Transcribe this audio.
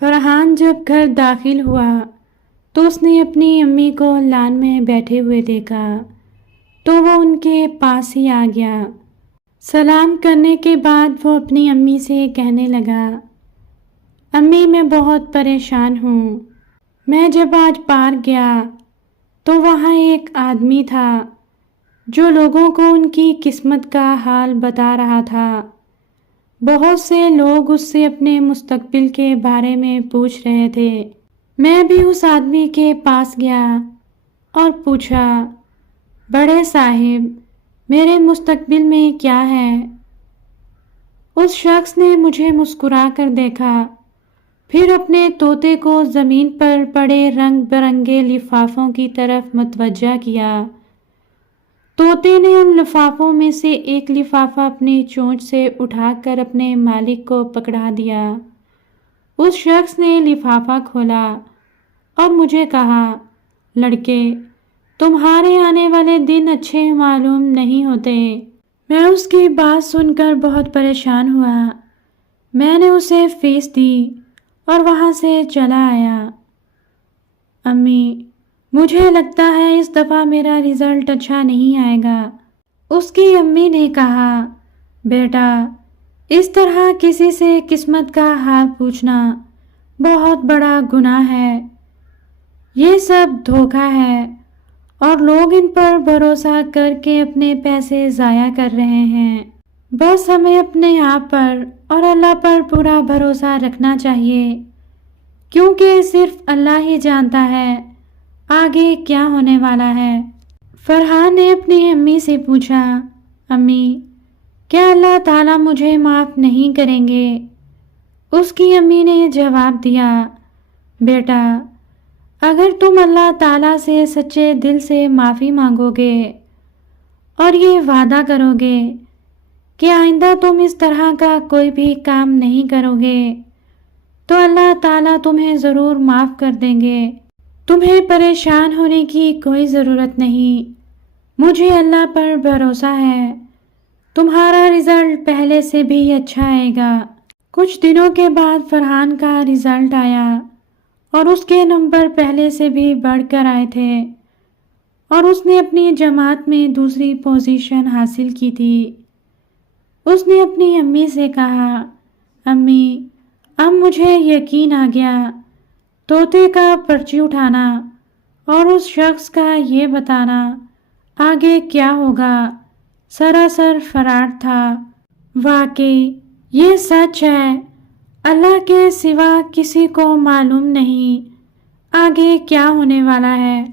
فرحان جب گھر داخل ہوا تو اس نے اپنی امی کو لان میں بیٹھے ہوئے دیکھا تو وہ ان کے پاس ہی آ گیا۔ سلام کرنے کے بعد وہ اپنی امی سے کہنے لگا، امی میں بہت پریشان ہوں۔ میں جب آج پارک گیا تو وہاں ایک آدمی تھا جو لوگوں کو ان کی قسمت کا حال بتا رہا تھا۔ بہت سے لوگ اس سے اپنے مستقبل کے بارے میں پوچھ رہے تھے۔ میں بھی اس آدمی کے پاس گیا اور پوچھا، بڑے صاحب میرے مستقبل میں کیا ہے؟ اس شخص نے مجھے مسکرا کر دیکھا، پھر اپنے طوطے کو زمین پر پڑے رنگ برنگے لفافوں کی طرف متوجہ کیا۔ طوطے نے ان لفافوں میں سے ایک لفافہ اپنی چونچ سے اٹھا کر اپنے مالک کو پکڑا دیا۔ اس شخص نے لفافہ کھولا اور مجھے کہا، لڑکے تمہارے آنے والے دن اچھے معلوم نہیں ہوتے۔ میں اس کی بات سن کر بہت پریشان ہوا۔ میں نے اسے فیس دی اور وہاں سے چلا آیا۔ امی مجھے لگتا ہے اس دفعہ میرا رزلٹ اچھا نہیں آئے گا۔ اس کی امی نے کہا، بیٹا اس طرح کسی سے قسمت کا حال پوچھنا بہت بڑا گناہ ہے۔ یہ سب دھوکہ ہے اور لوگ ان پر بھروسہ کر کے اپنے پیسے ضائع کر رہے ہیں۔ بس ہمیں اپنے آپ پر اور اللہ پر پورا بھروسہ رکھنا چاہیے، کیونکہ صرف اللہ ہی جانتا ہے آگے کیا ہونے والا ہے۔ فرحان نے اپنی امی سے پوچھا، امی کیا اللہ تعالیٰ مجھے معاف نہیں کریں گے؟ اس کی امی نے جواب دیا، بیٹا اگر تم اللہ تعالیٰ سے سچے دل سے معافی مانگو گے اور یہ وعدہ کرو گے کہ آئندہ تم اس طرح کا کوئی بھی کام نہیں کرو گے تو اللہ تعالیٰ تمہیں ضرور معاف کر دیں گے۔ تمہیں پریشان ہونے کی کوئی ضرورت نہیں، مجھے اللہ پر بھروسہ ہے، تمہارا رزلٹ پہلے سے بھی اچھا آئے گا۔ کچھ دنوں کے بعد فرحان کا رزلٹ آیا اور اس کے نمبر پہلے سے بھی بڑھ کر آئے تھے اور اس نے اپنی جماعت میں دوسری پوزیشن حاصل کی تھی۔ اس نے اپنی امی سے کہا، امی اب مجھے یقین آ گیا، طوطے کا پرچی اٹھانا اور اس شخص کا یہ بتانا آگے کیا ہوگا سراسر فراڈ تھا۔ واقعی یہ سچ ہے، اللہ کے سوا کسی کو معلوم نہیں آگے کیا ہونے والا ہے۔